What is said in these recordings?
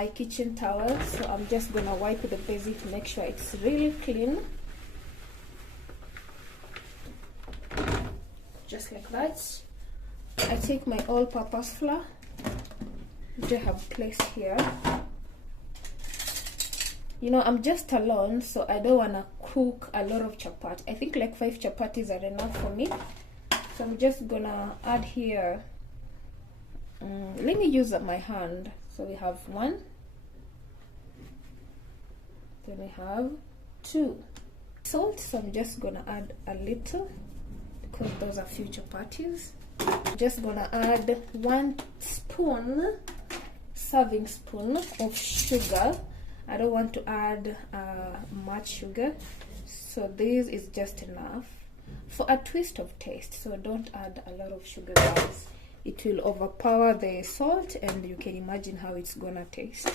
my kitchen towel, so I'm just gonna wipe the basic, make sure it's really clean, just like that. I take my all-purpose flour, which I have placed here. You know, I'm just alone, so I don't want to cook a lot of chapati. I think like 5 chapatis are enough for me. So I'm just gonna add here, let me use my hand. So we have 1, then we have 2. Salt, so I'm just gonna add a little, because those are few chapatis. I'm just gonna add 1 spoon, serving spoon of sugar. I don't want to add much sugar, so this is just enough for a twist of taste. So don't add a lot of sugar, guys. It will overpower the salt, and you can imagine how it's gonna taste.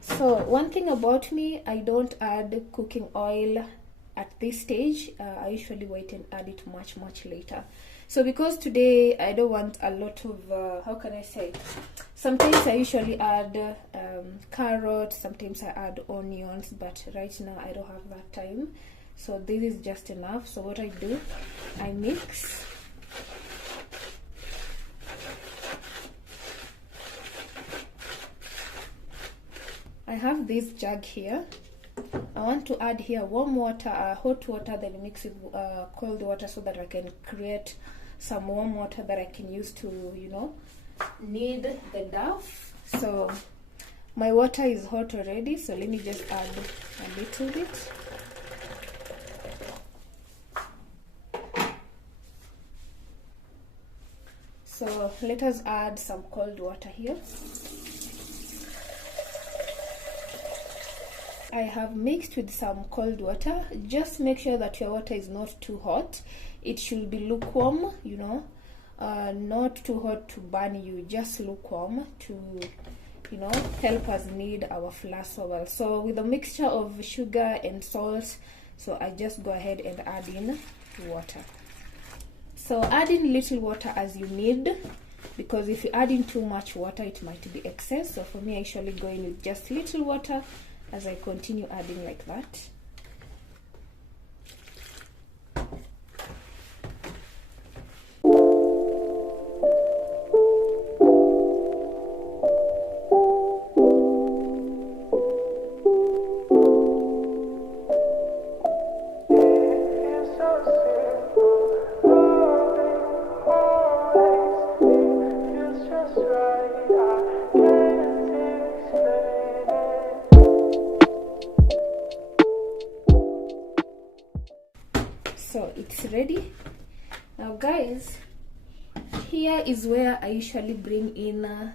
So one thing about me, I don't add cooking oil at this stage. I usually wait and add it much later. So because today I don't want a lot of how can I say, sometimes I usually add carrots, sometimes I add onions, but right now I don't have that time, so this is just enough. So what I do, I mix. I have this jug here. I want to add here warm water, hot water, then mix with cold water, so that I can create some warm water that I can use to, you know, knead the dough. So my water is hot already, so let me just add a little bit. So let us add some cold water here. I have mixed with some cold water. Just make sure that your water is not too hot. It should be lukewarm, you know, not too hot to burn you, just lukewarm to, you know, help us knead our flour so well. So with a mixture of sugar and salt, so I just go ahead and add in water. So add in little water as you need, because if you add in too much water, it might be excess. So for me, I usually go in with just little water as I continue adding like that. So it's ready now, guys. Here is where I usually bring in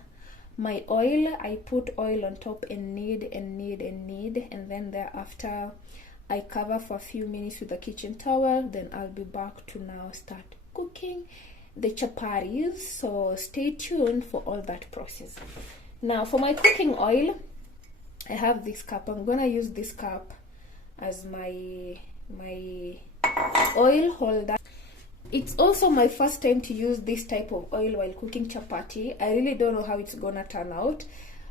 my oil. I put oil on top and knead and knead and knead, and then thereafter I cover for a few minutes with a kitchen towel. Then I'll be back to now start cooking the chapatis, so stay tuned for all that process. Now for my cooking oil, I have this cup. I'm gonna use this cup as my oil holder. It's also my first time to use this type of oil while cooking chapati. I really don't know how it's gonna turn out.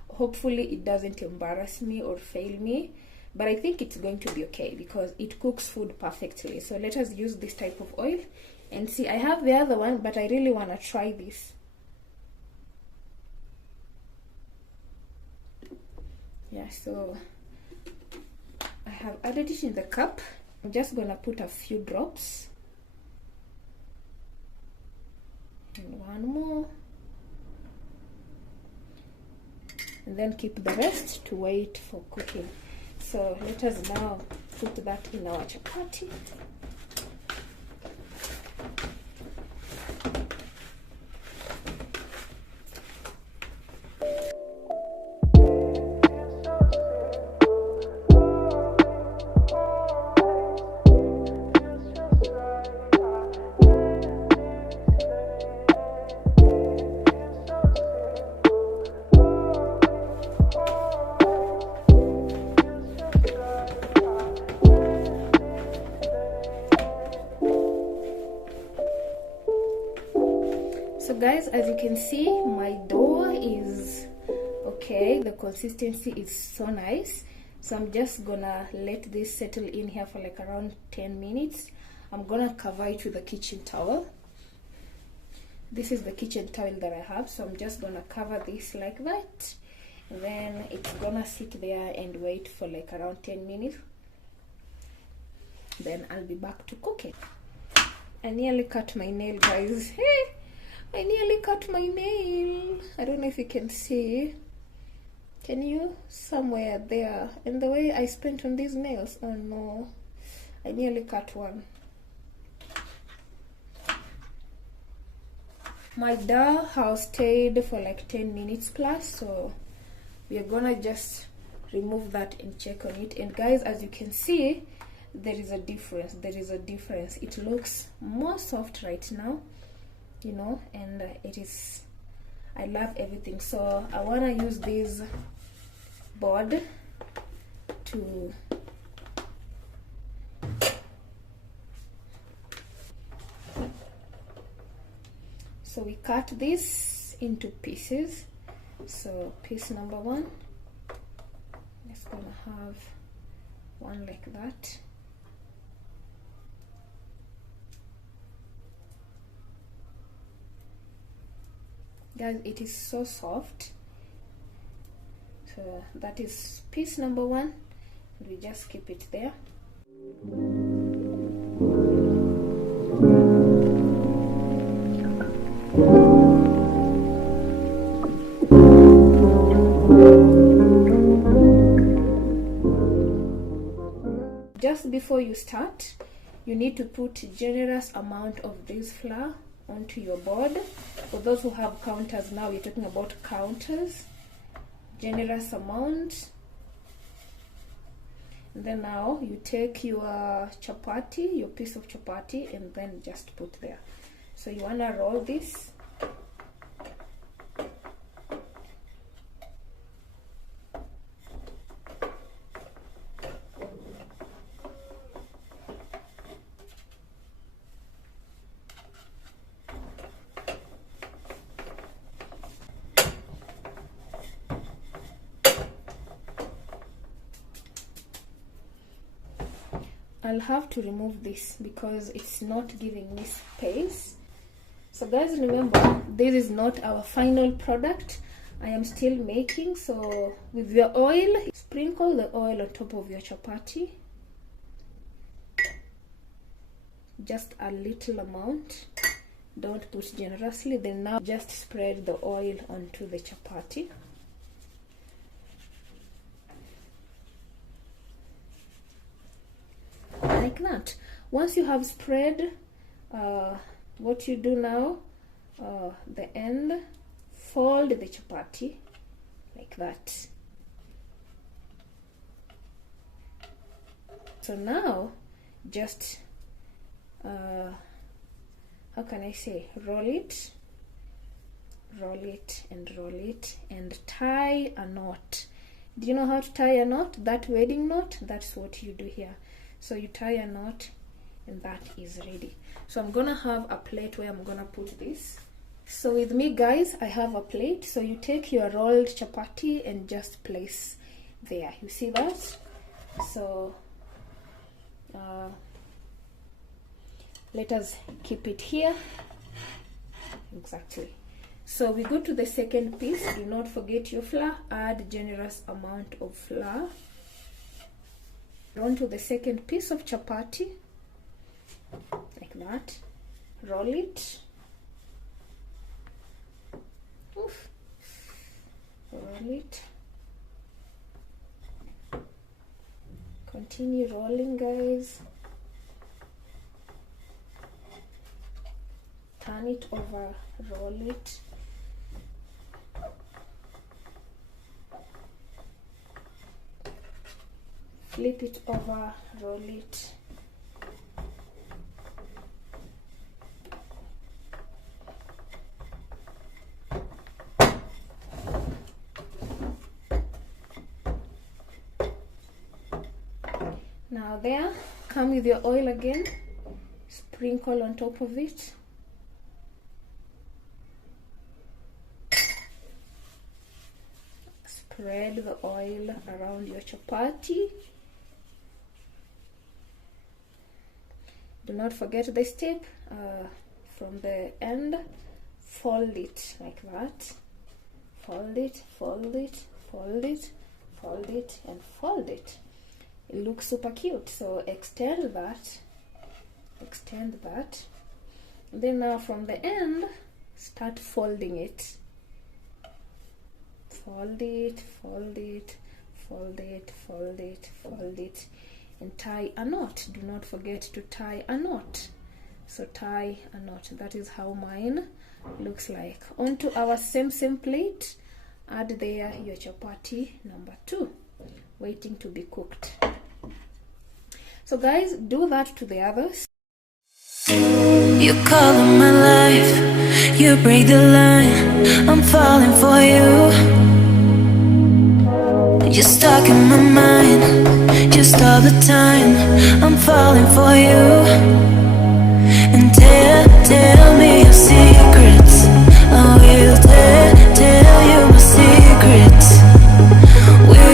Hopefully it doesn't embarrass me or fail me, but I think it's going to be okay because it cooks food perfectly. So let us use this type of oil and see. I have the other one, but I really want to try this. Yeah, so I have added it in the cup. I'm just gonna put a few drops and one more, and then keep the rest to wait for cooking. So let us now put that in our chapati. So guys, as you can see, my dough is okay, the consistency is so nice. So I'm just gonna let this settle in here for like around 10 minutes. I'm gonna cover it with a kitchen towel. This is the kitchen towel that I have, so I'm just gonna cover this like that. And then it's gonna sit there and wait for like around 10 minutes. Then I'll be back to cook it. I nearly cut my nail, guys. Hey, I nearly cut my nail. I don't know if you can see. Can you? Somewhere there. And the way I spent on these nails, oh no, I nearly cut one. My dough has stayed for like 10 minutes plus, so we are gonna just remove that and check on it. And guys, as you can see, there is a difference. It looks more soft right now, you know, and it is, I love everything. So I want to use this board to so we cut this into pieces. So piece number one, it's gonna have one like that. Guys, it is so soft. So that is piece number one. We just keep it there. Just before you start, you need to put a generous amount of this flour onto your board. For those who have counters, now we're talking about counters. Generous amount. And then now you take your chapati, your piece of chapati, and then just put there. So you want to roll this. I'll have to remove this because it's not giving me space. So guys, remember, this is not our final product. I am still making. So with your oil, sprinkle the oil on top of your chapati. Just a little amount. Don't put generously. Then now just spread the oil onto the chapati. Like that. Once you have spread, what you do now, the end, fold the chapati like that. So now just how can I say, roll it and tie a knot. Do you know how to tie a knot? That wedding knot, that's what you do here. So you tie a knot and that is ready. So I'm gonna have a plate where I'm gonna put this. So with me, guys, I have a plate. So you take your rolled chapati and just place there. You see that? So let us keep it here. Exactly. So we go to the second piece. Do not forget your flour. Add generous amount of flour. On to the second piece of chapati, like that. Roll it. Oof. Roll it. Continue rolling, guys. Turn it over, roll it. Flip it over, roll it. Now there, come with your oil again, sprinkle on top of it. spread the oil around your chapati. Do not forget the step. From the end, fold it like that. Fold it, fold it, fold it, fold it, and fold it. It looks super cute. So extend that, extend that. And then now from the end, start folding it. Fold it, fold it, fold it, fold it, fold it, and tie a knot. Do not forget to tie a knot. So tie a knot. That is how mine looks like. Onto our same plate, add there your chapati number 2, waiting to be cooked. So guys, do that to the others. You call in my life, you break the line, I'm falling for you. You're stuck in my mind, just all the time, I'm falling for you. And tell me your secrets, I will tell you my secrets. We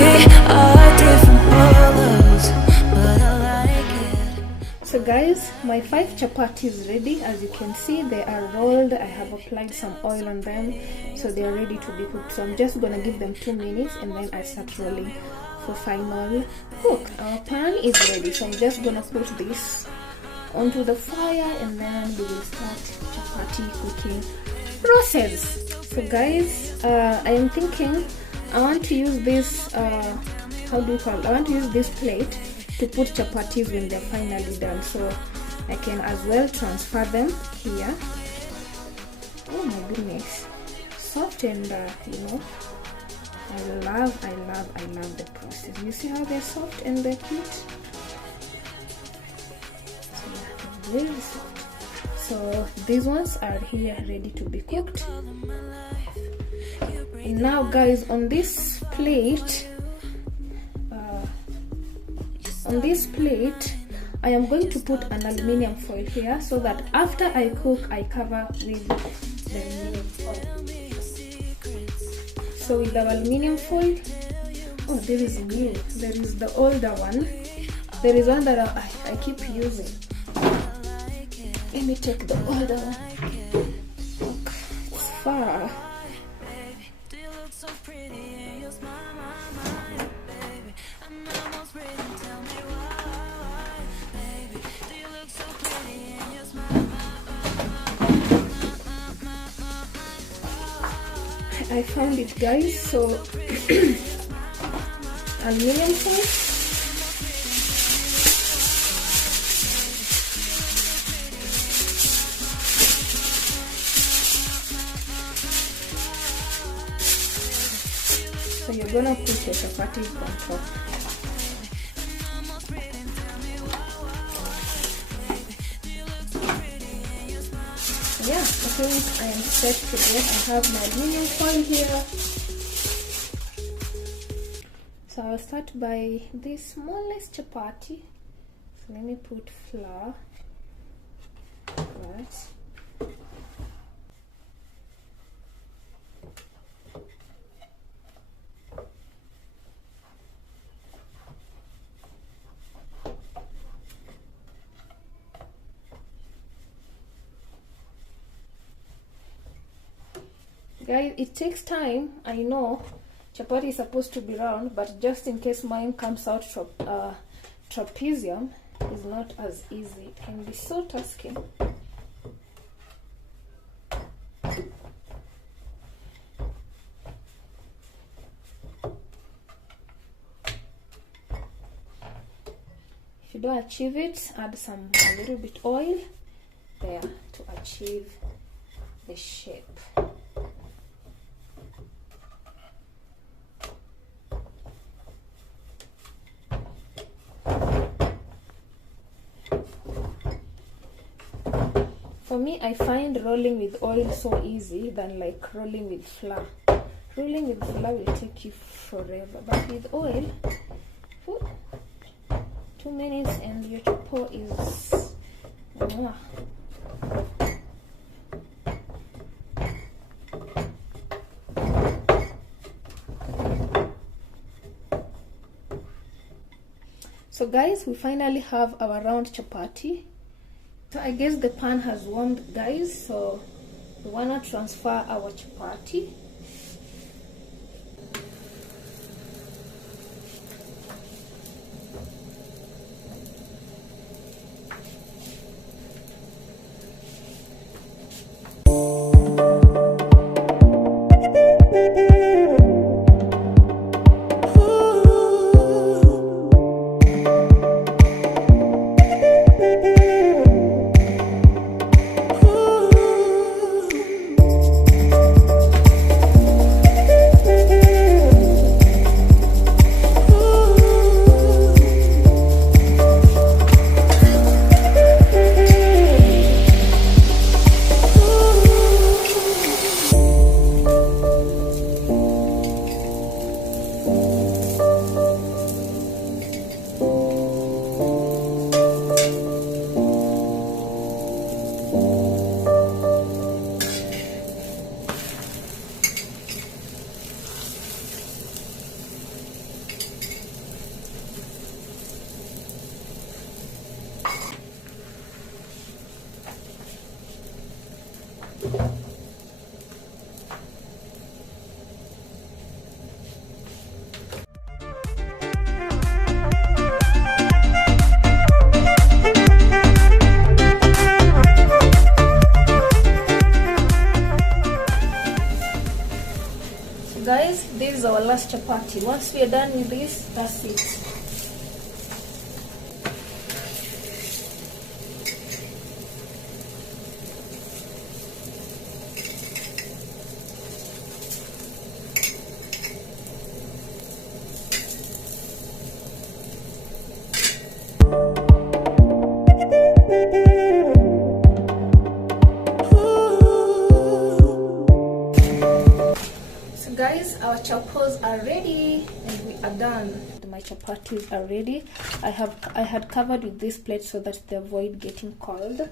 are different colors, but I like it. So guys, my 5 chapati is ready. As you can see, they are rolled. I have applied some oil on them, so they are ready to be cooked. So I'm just gonna give them 2 minutes and then I start rolling for final cook. Our pan is ready, so I'm just gonna put this onto the fire and then we will start chapati cooking process. So guys, I am thinking I want to use this how do you call it? I want to use this plate to put chapatis when they're finally done, so I can as well transfer them here. Oh my goodness, soft and you know, I love the process. You see how they're soft and they're cute? Very soft. So these ones are here ready to be cooked. And now guys, on this plate I am going to put an aluminium foil here, so that after I cook I cover with the aluminium foil. So with the aluminium foil, oh, there is new, there is the older one, there is one that I keep using. Let me take the older one. Look, it's far. I found it, guys. So aluminium foil. So you're gonna put your chapati on top. Yeah, I think I am set to go. I have my aluminium foil here. So I'll start by the smallest chapati. So let me put flour. Right. Guys, it takes time. I know chapati is supposed to be round, but just in case mine comes out trapezium, is not as easy. It can be so tasking. If you don't achieve it, add a little bit oil there to achieve the shape. For me, I find rolling with oil so easy than like rolling with flour. Rolling with flour will take you forever, but with oil, 2 minutes and your chapo is mwah. So guys, we finally have our round chapati. So I guess the pan has warmed, guys, so we want to transfer our chapati. Guys, this is our last chapati. Once we are done with this, that's it. Guys, our chapos are ready and we are done. My chapatis are ready. I had covered with this plate so that they avoid getting cold.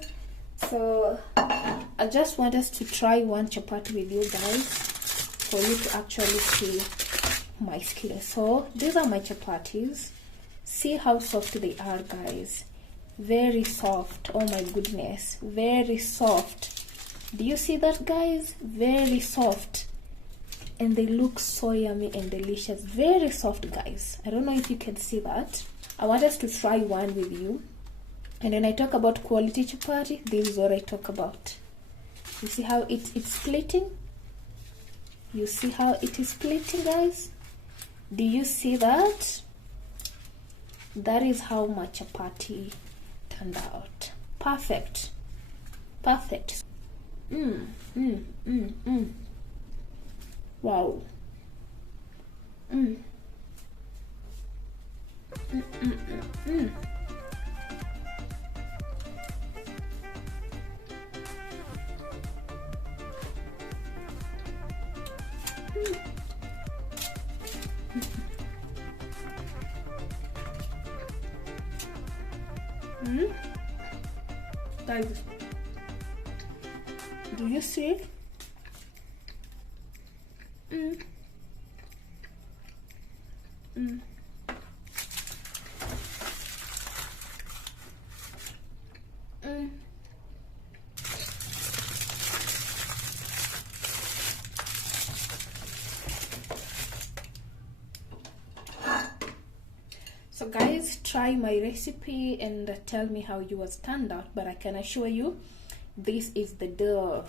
So I just want us to try one chapati with you guys for you to actually see my skill. So these are my chapatis. See how soft they are, guys. Very soft. Oh my goodness, very soft. Do you see that, guys? Very soft. And they look so yummy and delicious. Very soft, guys. I don't know if you can see that. I want us to try one with you. And when I talk about quality chapati, this is what I talk about. You see how it's splitting? You see how it is splitting, guys? Do you see that? That is how my chapati turned out. Perfect. Perfect. Wow. Guys, do you see? So guys, try my recipe and tell me how yours turned out, but I can assure you this is the deal.